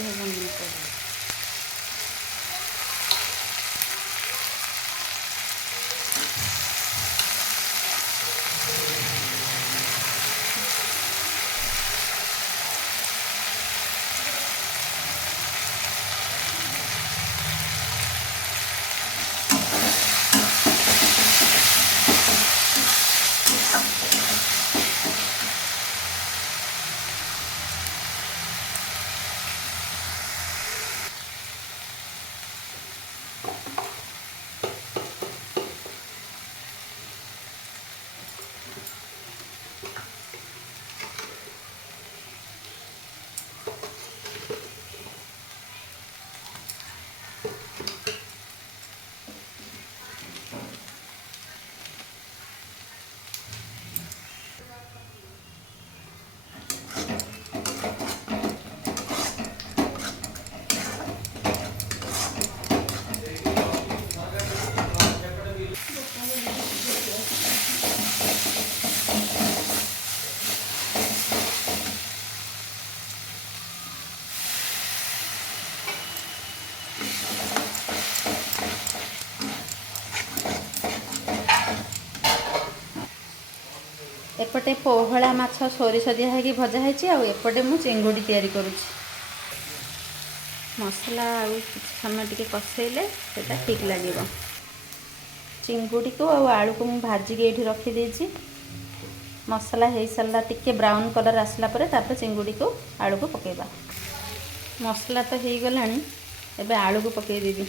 ବେଶୀ ହେବନି ମସଲା। एपटे पोहला माछ सोरिष दिया है भजा है एपटे मु चिंगुड़ी तैयारी करुँच मसला आउ समय टिके कसेले सेटा ठीक लगे चिंगुड़ी को आलू को मुझे भाजिक ये रखीदे मसला हो सारा टिके ब्राउन कलर आसला तापर चिंगुड़ी को आलू को पकेबा मसला तो हो गला एबे आलू को पकेदेवी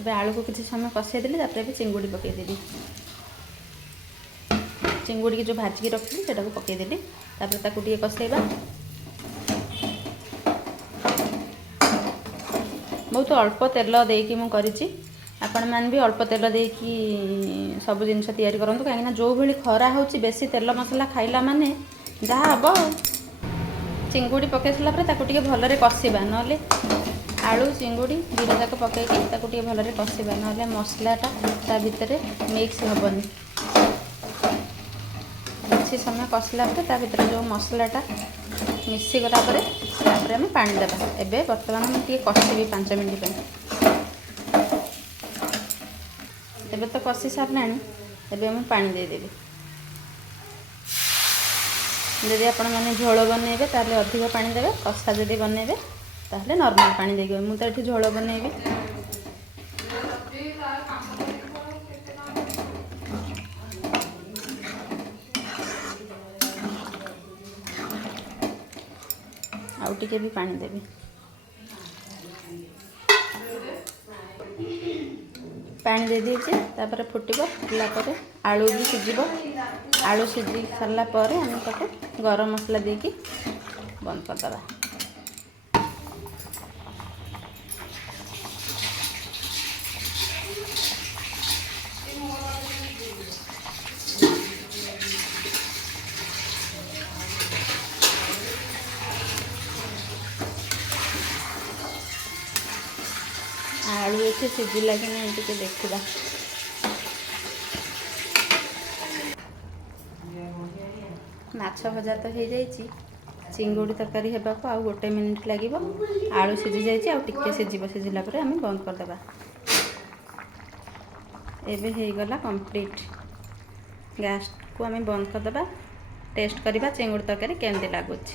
अब आलू को किसी समय कसेदेली तापर चिंगुड़ी पकईदेली चिंगुड़ी की जो भाजिकी रखी से पकईदेली तापर ताकू टिके कसेबा बहुत अल्प तेल देकी मु करिछि आपण मान भी अल्प तेल देकी सब जिनस तैयारी करंतु कहीं जो भली खरा होची बेसी तेल मसला खाइला माने जहाँ हम चिंगुड़ी पकई सारा पर ताकू टिके भलरे कसिबा नले आलू चिंगुड़ी दुटा जाक पकईकी ताकू टिके भलरे कसिबा नले मसलाटा ता भितरे मिक्स हेबनी किसी समय कसिला ता भितर जो मसलाटा मिसी गला परे तापर आम पानी देबा एबे वर्तमान मुझे कषिबी 5 मिनट एबे तो कषि सारलानी एबे मुझे पानी देदेवी जदि आपण मैंने झोल बनइबे ताहले अधिक पानी देबे कषा जदि बनइबे ताहले नॉर्मल पानी देबे मु तो एठी झोल बनइबी आउ टिके भी पानी देबी पानी दे दीजिए तापर फुटिबो फुटला परे आलू भी सिझिबो आलू सिझी सारा पर आम ताको गरम मसला देकी बंद करदबा आलू ये सिझिला कि नहीं टिके देखा माछ भजा तो हो जाइए चिंगुड़ी तरकारी होगा आउ 1 मिनिट लगे आलू सिझी जाइए आउ टिके सिझिला पर आम बंद करदे एबे हो गला कंप्लीट गैस को आम बंद करदे टेस्ट करवा चिंगुड़ी तरकारी केमती लगुच।